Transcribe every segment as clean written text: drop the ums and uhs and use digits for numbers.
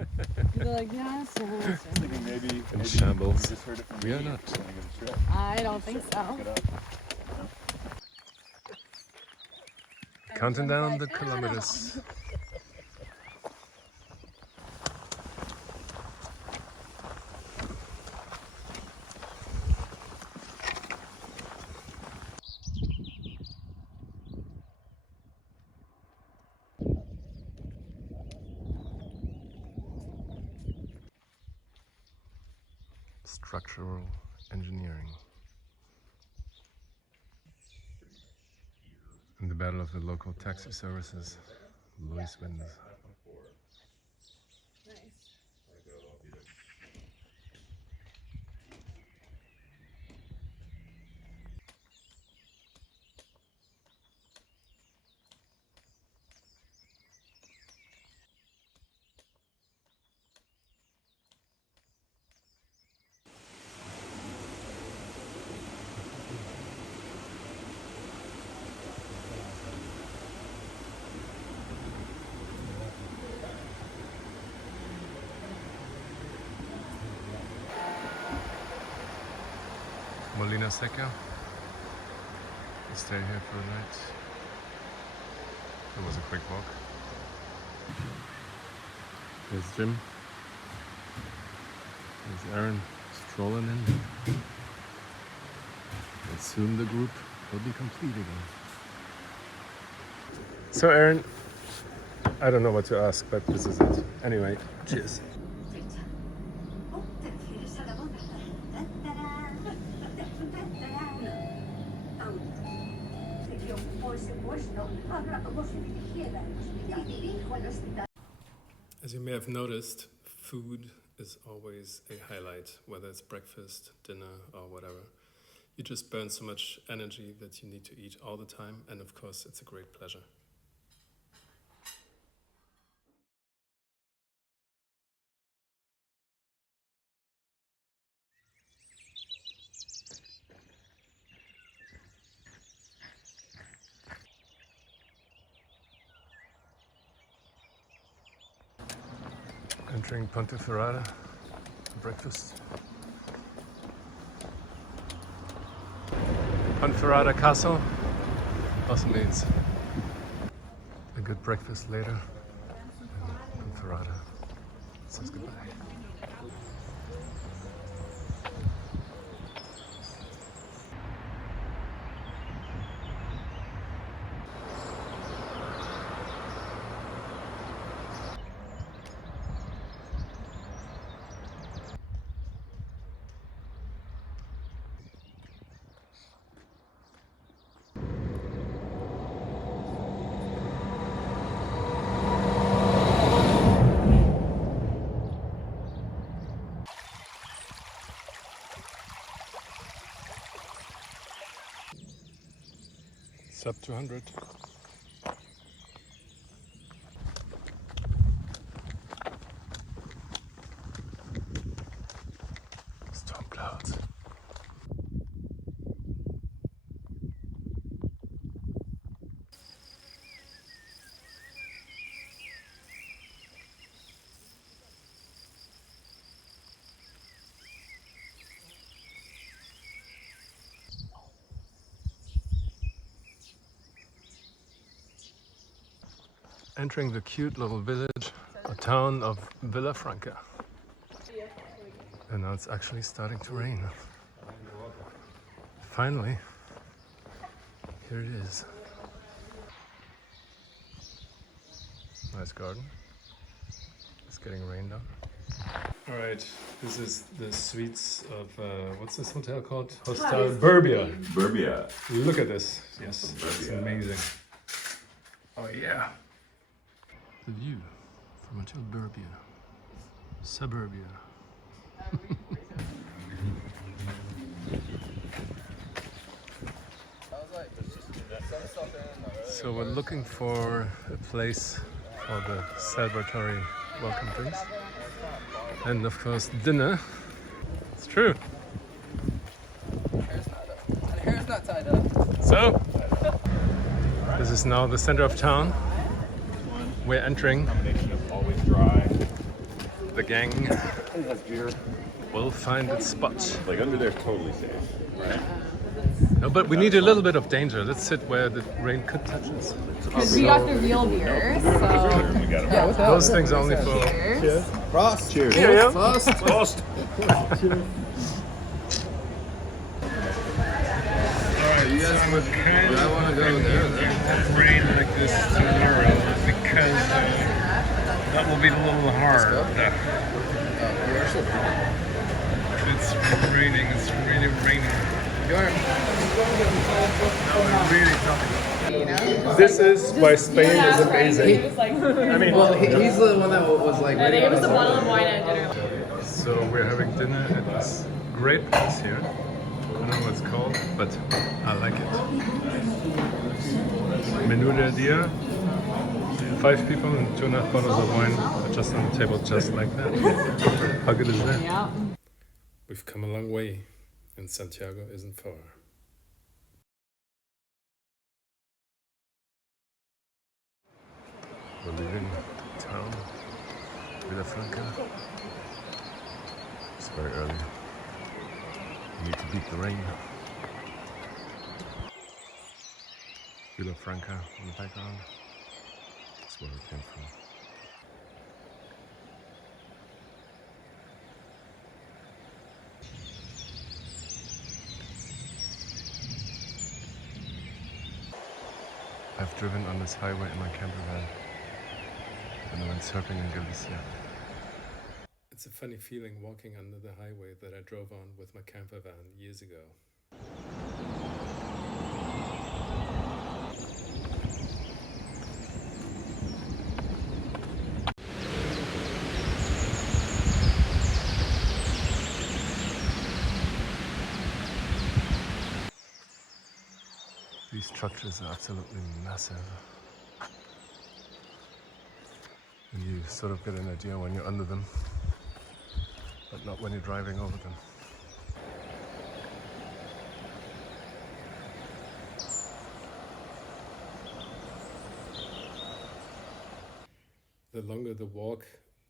You'd be like, yes, yes. Maybe In shambles. just heard it from We are me. not. Wanna give it a try? I don't think so. Look it up. Counting down the Like, kilometers. Structural engineering. In the battle of the local taxi services, Luis wins. Molinaseca. We stayed here for the night. It was a quick walk. There's Jim. There's Aaron strolling in. And soon the group will be complete again. So Aaron, I don't know what to ask, but this is it. Anyway, cheers. As you may have noticed, food is always a highlight, whether it's breakfast, dinner, or whatever. You just burn so much energy that you need to eat all the time, and of course, it's a great pleasure. Entering Ponferrada, breakfast. Ponferrada Castle also means a good breakfast later. And Ponferrada says goodbye. Sub 200. Storm clouds. Entering the cute little village or town of Villafranca. And now it's actually starting to rain. Finally, here it is. Nice garden. It's getting rained on. All right, this is the suites of, what's this hotel called? Hostel Burbia. Burbia. Look at this. Yes, it's Burbia. amazing. Oh yeah. The view from Hotel Burbia. Suburbia. So we're looking for a place for the celebratory welcome drinks. And of course dinner. It's true. Hair's not tied up. So, this is now the center of town. We're entering. Combination of always dry. the gang It has beer. will find its spot. Like under there, totally safe. Right. No, but we need a little bit of danger. Let's sit where the rain could touch us. Because we got the real beer, so. We got it. Yeah. Those things are only for... Cheers. Frost. Cheers. Yeah. Frost. Frost. Alright, You guys would. I want to go there. rain like this tomorrow because that will be a little hard. It's raining. It's really raining. This is why Spain is amazing. I mean, well, he's the one that was like. They gave us a bottle of wine at dinner. So we're having dinner at this great place here. I don't know what it's called, but I like it. Menu del dia. 5 people and 2.5 bottles of wine are just on the table, just like that. How good is that? Yeah. We've come a long way, and Santiago isn't far. We're leaving town, Villafranca. It's very early. We need to beat the rain. Villafranca in the background. That's where we came from. I've driven on this highway in my camper van when I went surfing in Galicia. It's a funny feeling walking under the highway that I drove on with my camper van years ago. These structures are absolutely massive. And you sort of get an idea when you're under them, but not when you're driving over them. The longer the walk,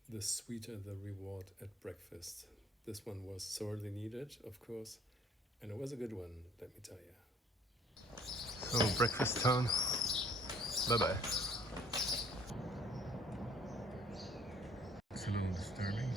the sweeter the reward at breakfast. This one was sorely needed, of course, and it was a good one, let me tell you. So, breakfast time. Bye-bye. It's a little disturbing.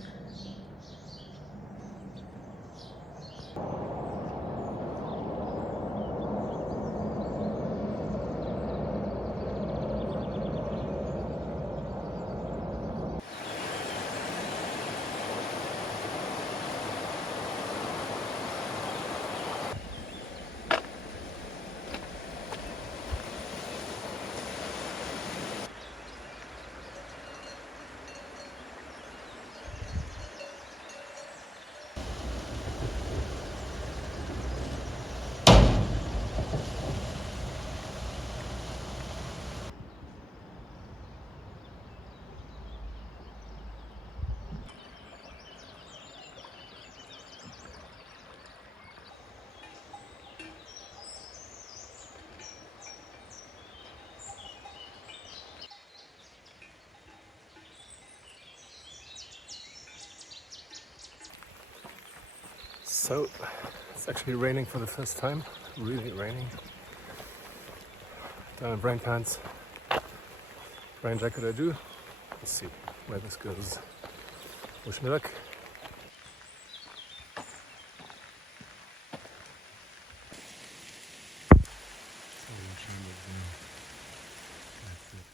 So, it's actually raining for the first time, really raining. Down in rain pants, rain jacket I do. Let's see where this goes. Wish me luck.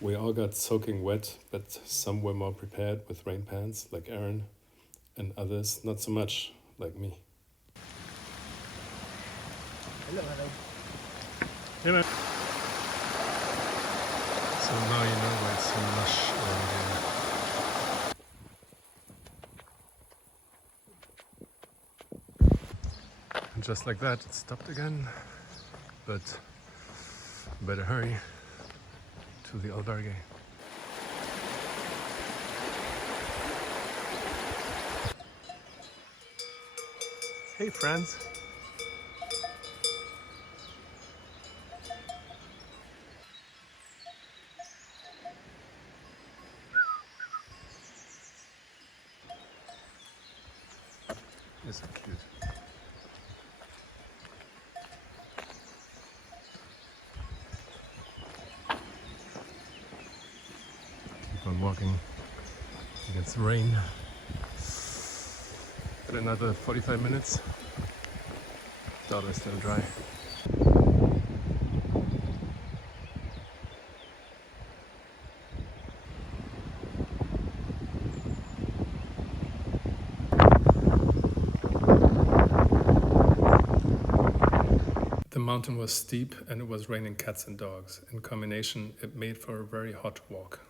We all got soaking wet, but some were more prepared with rain pants, like Aaron, and others not so much, like me. Hello, hello. Hey man. So now you know why it's so lush around here. And just like that, it stopped again. But better hurry to the albergue. Hey friends. She's so cute. Keep on walking against rain. Got another 45 minutes. Daughter is still dry. The mountain was steep and it was raining cats and dogs. In combination, it made for a very hot walk.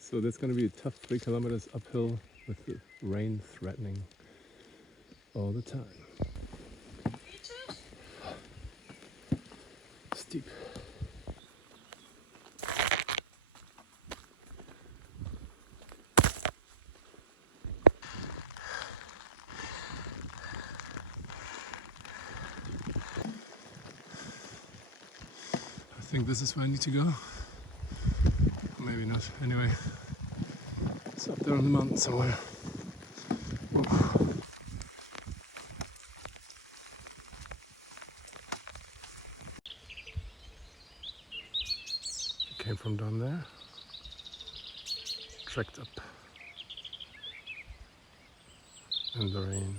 So that's going to be a tough 3 kilometers uphill with the rain threatening all the time. Steep. I think this is where I need to go. Maybe not. Anyway, it's up there on the mountain somewhere. Oof. Came from down there, trekked up in the rain.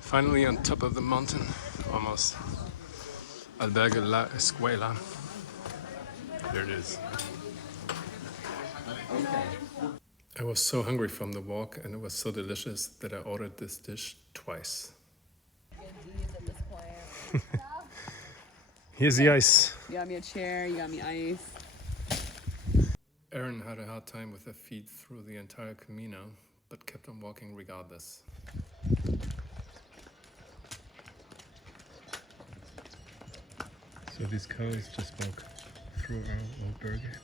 Finally on top of the mountain, almost. Albergue la Escuela. There it is. I was so hungry from the walk and it was so delicious that I ordered this dish twice. Here's the ice. You got me a chair, you got me ice. Erin had a hard time with her feet through the entire Camino, but kept on walking regardless. So these cows just walk through our old burger.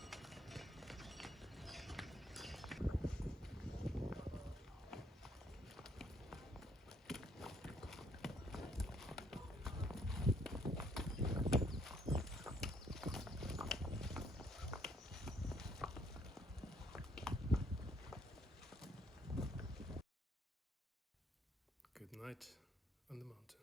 Good night on the mountain.